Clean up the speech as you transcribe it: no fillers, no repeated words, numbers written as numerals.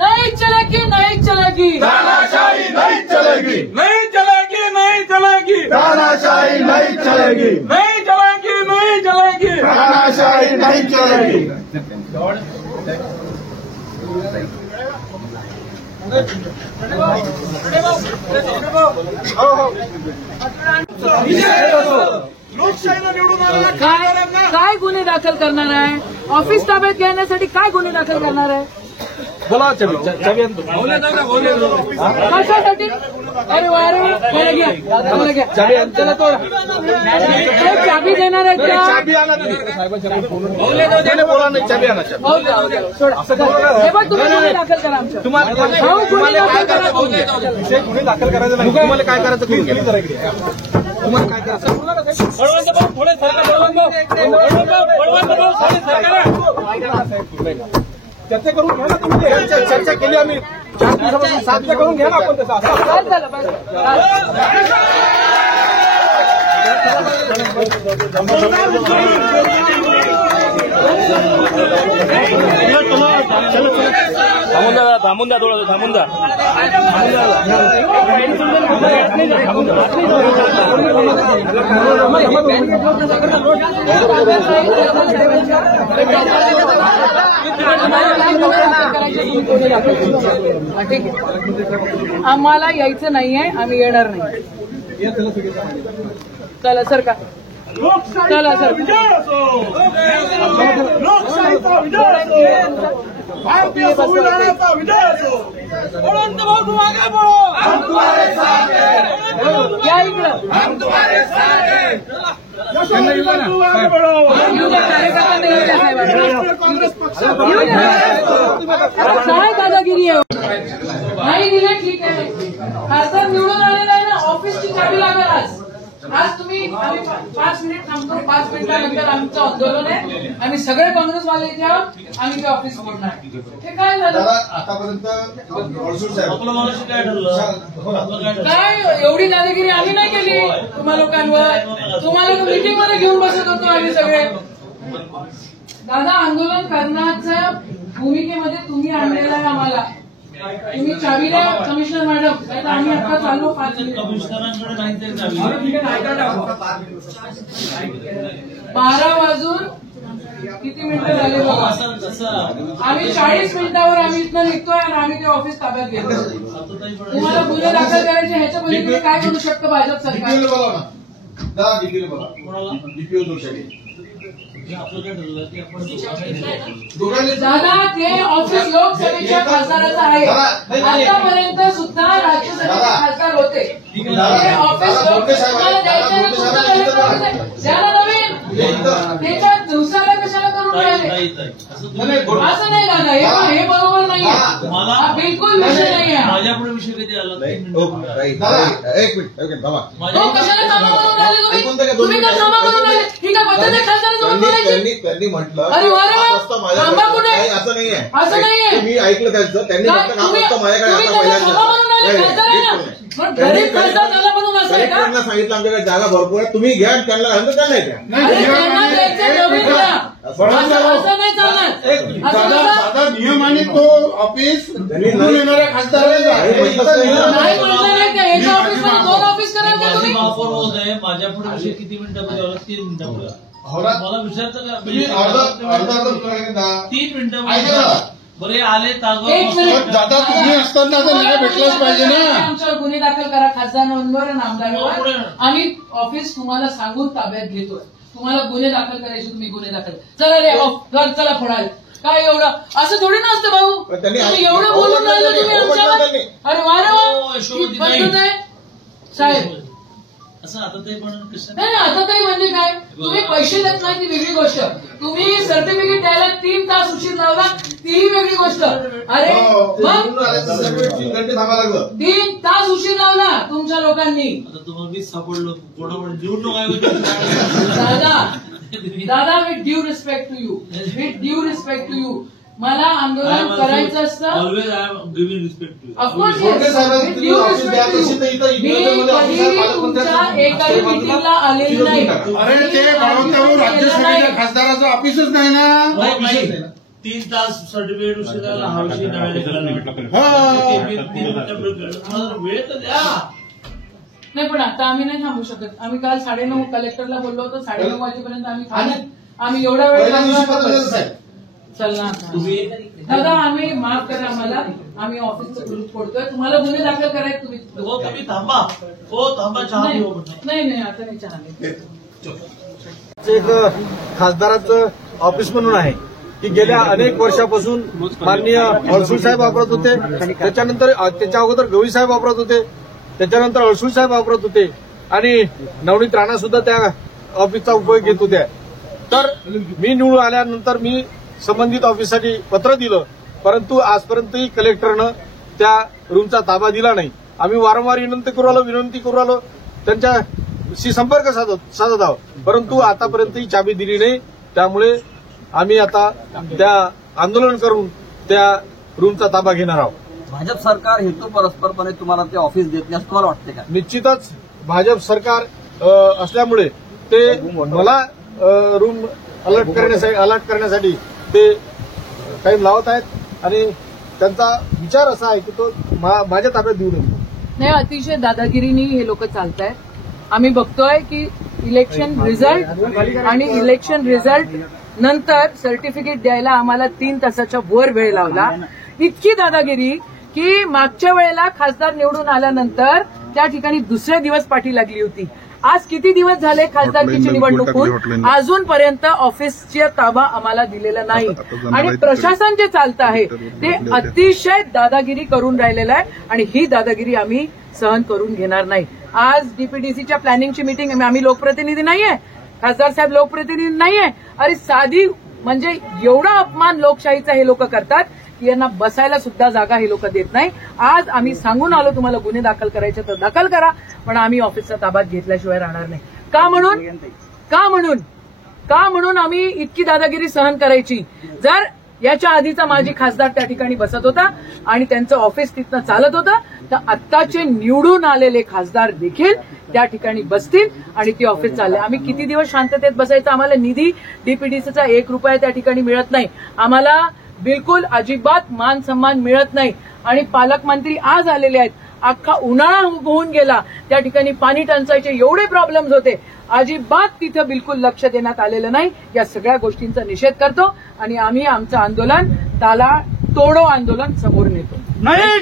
नहीं चलेगी, नहीं चलेगी, तानाशाही नहीं चलेगी, नहीं चलेगी, नहीं चलेगी, तानाशाही नहीं चलेगी, नहीं चलेगी, नहीं चलेगी, तानाशाही नहीं चलेगी। लोकशाहीला निवडून आलेला काय गुन्हे दाखल करणार आहे? ऑफिस ताब्यात घेण्यासाठी काय गुन्हे दाखल करणार आहे? बोला चाबी कशासाठी? अरे वारे घ्या, चला तोड चाबी देणार आहेत का? चाबी आणा बोला नाही चाबी आणा हे बघ, तुम्ही गुन्हे दाखल करा आमच्या. तुम्हाला गुन्हे दाखल करा. गुन्हे दाखल करायचं नाही. तुम्हाला काय करायचं करून घ्या. तुम्हाला काय करायचं थोडे चर्चा करून घ्या ना. तुम्ही चर्चा केली आम्ही 4 दिवसापासून साध्य करून घ्या ना आपण तसं. थांबून द्या थोडं थांबून द्या. ठीक आहे, आम्हाला यायचं नाहीये, आम्ही येणार नाही. चला सर का चला सर. लोकशाहीचा विजय असो, भारतीय संविधानाचा विजय असो. बळवंत भाऊ तुम आगे बढ़ो, हम तुम्हारे साथ हैं. या इकडं हम तुम्हारे साथ हैं. यशवंत भाऊ आगे बढ़ो. कार्यकर्ता नाही येत आहे. काँग्रेस पक्ष काय दादागिरी आहे? नाही दिले ठीक आहे. खासदार निवडून आलेला आहे ना, ऑफिसची चाबी लागेल आज. तुम्ही आम्ही 5 मिनिट थांबतो. 5 मिनिटानंतर आमचं आंदोलन आहे. आम्ही सगळे काँग्रेसवाले इथे आहोत. आम्ही ते ऑफिस फोडणार. हे काय झालं? आतापर्यंत काय एवढी दादागिरी आम्ही नाही केली तुम्हा लोकांवर. तुम्हाला मीटिंग मध्ये घेऊन बसत होतो आम्ही सगळे. दादा, आंदोलन करण्याच्या भूमिकेमध्ये तुम्ही आणलेलं आहे आम्हाला. तुम्ही चावीला कमिशनर मॅडम, आम्ही आता चाललो 5 मिनिट. 12 वाजून किती मिनिटं झाले बघा. आम्ही 40 मिनिटावर आम्ही इथनं निघतोय आणि आम्ही ते ऑफिस ताब्यात घेतो. तुम्हाला गुन्हे दाखल करायचे ह्याच्या पलीकडे काय करू शकतं भाजप सरकार? दादा, ते ऑफिस लोकसभेच्या खासदाराचं आहे. आतापर्यंत सुद्धा राज्यसभेचे खासदार होते. ते ऑफिस लोकसभेला द्यायचं द्यायला नवीन त्याच्या दिवसाला कशाला करून राहिले? असं नाही दादा, हे बरोबर नाही. हा बिलकुल विषय नाही आहे. माझ्यापुढे विषय कधी आला? एक मिनिट कशाला कामं करून राहिले तुम्ही? का कामं करून राहिले? ही का पद्धत खासदारासोबत बोलायची? त्यांनी म्हटलं अरे वा रे वा. थांबा कुठे? असं नाहीये, असं नाहीये. मी ऐकलं त्यांचं. त्यांनी म्हटलं ना फक्त माझ्याकडे आता पहिल्यांदा गरीब खासदार त्याला म्हणून असं आहे का? त्यांना सांगितलं आमच्याकडे जागा भरपूर आहे, तुम्ही घ्या आणि त्यांना घालतो त्यांना द्या. अरे त्यांना द्यायचं नवीन द्या. असं नाही चालणार. दादा नियम आणि तो ऑफिस येणाऱ्या खासदार नाही म्हटलं नाही का? एका ऑफिसमध्ये 2 ऑफिस कराल का तुम्ही? वापर होत आहे. माझ्यापुढे विषय किती मिनिटामध्ये आला? 3 मिनिटापुढे. मला विचारतं का? 3 मिनिटामध्ये. बरे आले दादा, तुम्ही असताना तर न्याय भेटलाच पाहिजे ना. आमच्यावर गुन्हे दाखल करा खासदारांवर आणि आमदारांवर. आम्ही ऑफिस तुम्हाला सांगून ताब्यात घेतोय. तुम्हाला गुन्हे दाखल करायचे, तुम्ही गुन्हे दाखल. चला रे चला फोडाल. काय एवढं असं थोडी नसतं भाऊ. तुम्ही एवढं बोलून राहिलं तुम्ही आमच्यावर. अरे वा रे वा, पद्धत आहे साहेब. असं आता ते पण नाही, आता तरी म्हणजे काय? तुम्ही पैसे देत नाही ती वेगळी गोष्ट. तुम्ही सर्टिफिकेट द्यायला 3 तास उशीर लावला ती वेगळी गोष्ट. अरे मग 3 तास उशीर लावला तुमच्या लोकांनी. आता तुम्हाला मी सापडलो कोणाकडे जीव नको. दादा, with due respect to you, मला आंदोलन करायचं असतं. Always I am giving respect to you. Of course मी कधीही तुमच्या एकाही मिटिंगला आलेली नाही. अरे ते बळवंत भाऊ राज्यसभेच्या खासदाराचं ऑफिसच नाही ना. 3 तास सर्टिफिकेट उशिराला हा विषय नव्याने वेळ तर द्या. नाही पण आता आम्ही नाही थांबू शकत. आम्ही काल 9:30 कलेक्टरला बोललो होतो, 9:30 वाजेपर्यंत आम्ही एवढा वेळ चल ना दादा, आम्ही माफ करा आम्हाला, आम्ही ऑफिसचं ग्रुप फोडतोय. तुम्हाला गुन्हे दाखल करायचे तुम्ही थांबा. हो थांबा, चहा पिऊ. नाही आता नाही चहा नाही. एक खासदाराचं ऑफिस म्हणून आहे की गेल्या अनेक वर्षापासून माननीय अळसूळ साहेब वापरत होते, त्याच्यानंतर त्याच्या अगोदर गवळी साहेब वापरत होते, त्याच्यानंतर अळसूळ साहेब वापरत होते आणि नवनीत राणा सुद्धा त्या ऑफिसचा उपयोग घेत होत्या. तर मी निवडून आल्यानंतर मी संबंधित ऑफिससाठी पत्र दिलं, परंतु आजपर्यंतही कलेक्टरनं त्या रूमचा ताबा दिला नाही. आम्ही वारंवार विनंती करू आलो, त्यांच्याशी संपर्क साधत आहोत, परंतु आतापर्यंतही चाबी दिली नाही. त्यामुळे आम्ही आता त्या आंदोलन करून त्या रूमचा ताबा घेणार आहोत. भाजप सरकार हेतू परस्परपणे तुम्हाला ते ऑफिस देत नाही असं तुम्हाला वाटते का? निश्चितच भाजप सरकार असल्यामुळे ते मला रूम अलर्ट करण्यासाठी ते टाइम लावत आहेत आणि त्यांचा विचार असा आहे की तो माझ्या ताब्यात देऊ नये. नाही, अतिशय दादागिरीनी हे लोक चालत आहेत. आम्ही बघतोय की इलेक्शन रिझल्ट आणि इलेक्शन रिझल्ट नंतर सर्टिफिकेट द्यायला आम्हाला 3 तासाच्या वर वेळ लावला. इतकी दादागिरी की मागच्या वेळेला खासदार निवडून आल्यानंतर त्या ठिकाणी दुसरे दिवस पाठी लागली होती. आज किती दिवस झाले खासदारकीची निवडणूक होऊन अजूनपर्यंत ऑफिसचा ताबा आम्हाला दिलेला नाही आणि प्रशासन जे चालतं आहे ते अतिशय दादागिरी करून राहिलेलं आहे आणि ही दादागिरी आम्ही सहन करून घेणार नाही. आज डीपीडीसीच्या प्लॅनिंगची मीटिंग, आम्ही लोकप्रतिनिधी नाहीये, खासदार साहेब लोकप्रतिनिधी नाहीये. अरे साधी म्हणजे एवढा अपमान लोकशाहीचा हे लोक करतात की यांना बसायला सुद्धा जागा हे लोक देत नाही. आज आम्ही सांगून आलो तुम्हाला गुन्हे दाखल करायचे तर दाखल करा, पण आम्ही ऑफिसचा ताब्यात घेतल्याशिवाय राहणार नाही. का म्हणून आम्ही इतकी दादागिरी सहन करायची? जर याच्या आधीचा माजी खासदार त्या ठिकाणी बसत होता आणि त्यांचं ऑफिस तिथनं चालत होतं, तर आत्ताचे निवडून आलेले खासदार देखील त्या ठिकाणी बसतील आणि ती ऑफिस चालले. आम्ही किती दिवस शांततेत बसायचं? आम्हाला निधी डीपीडीसीचा 1 रुपया त्या ठिकाणी मिळत नाही, आम्हाला बिलकुल अजिबात मान सन्मान मिळत नाही. आणि पालकमंत्री आज आलेले आहेत, अख्खा उन्हाळा होऊन गेला, त्या ठिकाणी पाणी टंचाईचे एवढे प्रॉब्लेम्स होते, अजिबात तिथं बिलकुल लक्ष देण्यात आलेलं नाही. या सगळ्या गोष्टींचा निषेध करतो आणि आम्ही आमचं आंदोलन त्याला तोडो आंदोलन समोर नेतो. नाही